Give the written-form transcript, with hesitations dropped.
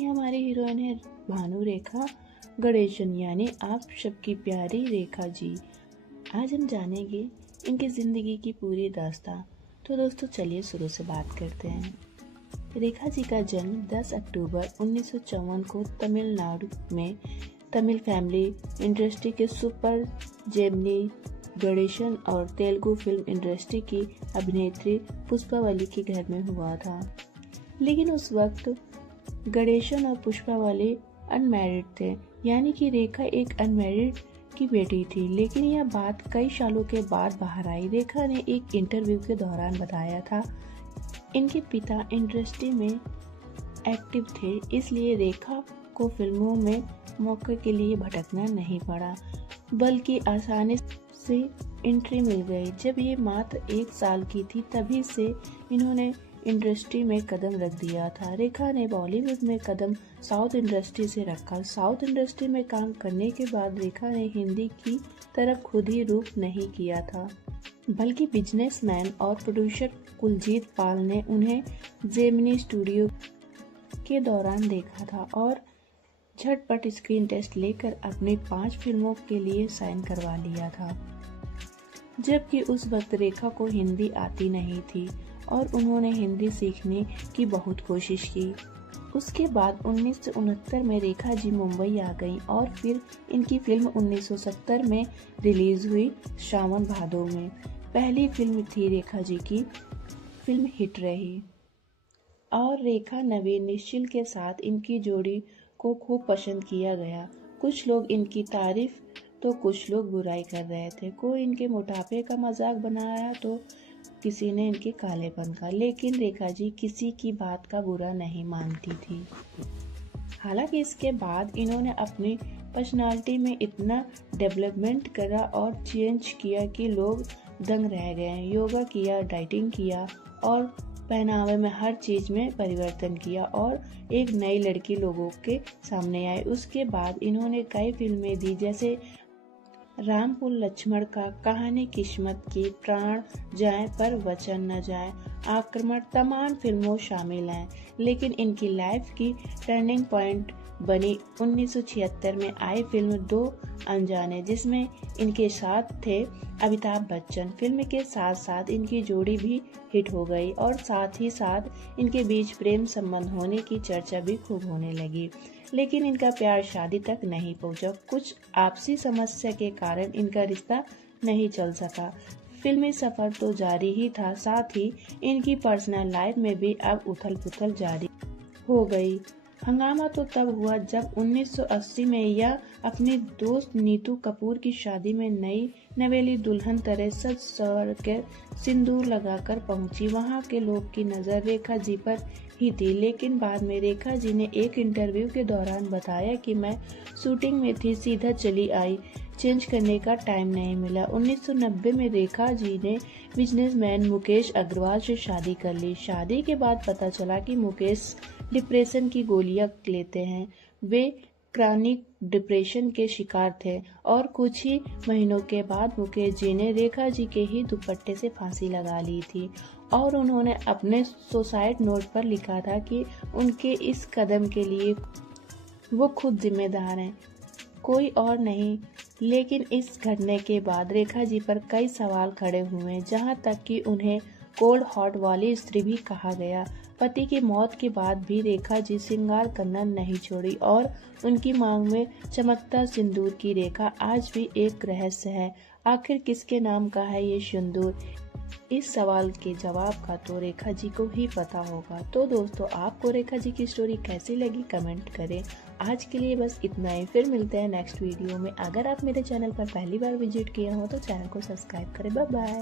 की हमारी हीरोइन है भानु रेखा गणेशन, यानी आप सबकी प्यारी रेखा जी। आज हम जानेंगे इनकी ज़िंदगी की पूरी दास्तां। तो दोस्तों चलिए शुरू से बात करते हैं। रेखा जी का जन्म 10 अक्टूबर 1954 को तमिलनाडु में तमिल फैमिली इंडस्ट्री के सुपर जेमिनी गणेशन और तेलुगु फिल्म इंडस्ट्री की अभिनेत्री पुष्पावली के घर में हुआ था। लेकिन उस वक्त गणेशन और पुष्पावली अनमैरिड थे, यानी कि रेखा एक अनमैरिड की बेटी थी। लेकिन यह बात कई सालों के बाद बाहर आई। रेखा ने एक इंटरव्यू के दौरान बताया था इनके पिता इंडस्ट्री में एक्टिव थे, इसलिए रेखा को फिल्मों में मौके के लिए भटकना नहीं पड़ा, बल्कि आसानी से एंट्री मिल गई। जब ये मात्र 1 साल की थी तभी से इन्होंने इंडस्ट्री में कदम रख दिया था। रेखा ने बॉलीवुड में कदम साउथ इंडस्ट्री से रखा। साउथ इंडस्ट्री में काम करने के बाद रेखा ने हिंदी की तरफ खुद ही रुख नहीं किया था, बल्कि बिजनेसमैन और प्रोड्यूसर कुलजीत पाल ने उन्हें जेमिनी स्टूडियो के दौरान देखा था और झटपट स्क्रीन टेस्ट लेकर अपनी 5 फिल्मों के लिए साइन करवा लिया था। जबकि उस वक्त रेखा को हिंदी आती नहीं थी और उन्होंने हिंदी सीखने की बहुत कोशिश की। उसके बाद 1969 में रेखा जी मुंबई आ गईं और फिर इनकी फिल्म 1970 में रिलीज हुई सावन भादो में। पहली फिल्म थी रेखा जी की, फिल्म हिट रही और रेखा नवीन निश्चल के साथ इनकी जोड़ी को खूब पसंद किया गया। कुछ लोग इनकी तारीफ तो कुछ लोग बुराई कर रहे थे। कोई इनके मोटापे का मजाक बनाया तो किसी ने इनके कालेपन का, लेकिन रेखा जी किसी की बात का बुरा नहीं मानती थी। हालांकि इसके बाद इन्होंने अपनी पर्सनालिटी में इतना डेवलपमेंट करा और चेंज किया कि लोग दंग रह गए। योगा किया, डाइटिंग किया और पहनावे में हर चीज में परिवर्तन किया और एक नई लड़की लोगों के सामने आई। उसके बाद इन्होंने कई फिल्में दी, जैसे रामपुर लक्ष्मण का, कहानी किस्मत की, प्राण जाए पर वचन न जाए, आक्रमण, तमाम फिल्मों शामिल हैं। लेकिन इनकी लाइफ की टर्निंग पॉइंट बनी 1976 में आई फिल्म 2 अनजाने, जिसमें इनके साथ थे अमिताभ बच्चन। फिल्म के साथ साथ इनकी जोड़ी भी हिट हो गई और साथ ही साथ इनके बीच प्रेम संबंध होने की चर्चा भी खूब होने लगी। लेकिन इनका प्यार शादी तक नहीं पहुंचा। कुछ आपसी समस्या के कारण इनका रिश्ता नहीं चल सका। फिल्मी सफर तो जारी ही था, साथ ही इनकी पर्सनल लाइफ में भी अब उथल पुथल जारी हो गई। हंगामा तो तब हुआ जब 1980 में यह अपनी दोस्त नीतू कपूर की शादी में नई नवेली दुल्हन तरह सज संवर कर सिंदूर लगाकर पहुंची। वहां के लोग की नजर रेखा जी पर ही थी, लेकिन बाद में रेखा जी ने एक इंटरव्यू के दौरान बताया कि मैं शूटिंग में थी, सीधा चली आई, चेंज करने का टाइम नहीं मिला। 1990 में रेखा जी ने बिजनेसमैन मुकेश अग्रवाल से शादी कर ली। शादी के बाद पता चला कि मुकेश डिप्रेशन की गोलियां लेते हैं। वे क्रॉनिक डिप्रेशन के शिकार थे और कुछ ही महीनों के बाद मुकेश जी ने रेखा जी के ही दुपट्टे से फांसी लगा ली थी और उन्होंने अपने सुसाइड नोट पर लिखा था कि उनके इस कदम के लिए वो खुद जिम्मेदार हैं, कोई और नहीं। लेकिन इस घटने के बाद रेखा जी पर कई सवाल खड़े हुए, जहां तक कि उन्हें कोल्ड हार्ट वाली स्त्री भी कहा गया। पति की मौत के बाद भी रेखा जी श्रृंगार करना नहीं छोड़ी और उनकी मांग में चमकता सिंदूर की रेखा आज भी एक रहस्य है। आखिर किसके नाम का है ये सिंदूर? इस सवाल के जवाब का तो रेखा जी को ही पता होगा। तो दोस्तों, आपको रेखा जी की स्टोरी कैसी लगी कमेंट करें। आज के लिए बस इतना ही, फिर मिलते हैं नेक्स्ट वीडियो में। अगर आप मेरे चैनल पर पहली बार विजिट किए हो तो चैनल को सब्सक्राइब करें। Bye bye.